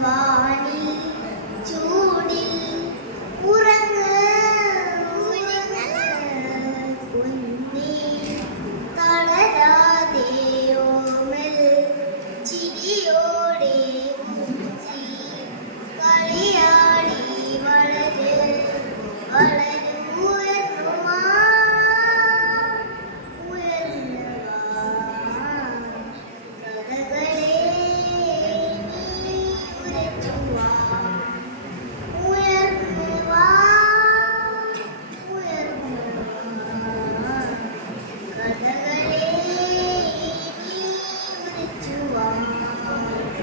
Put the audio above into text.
Mom.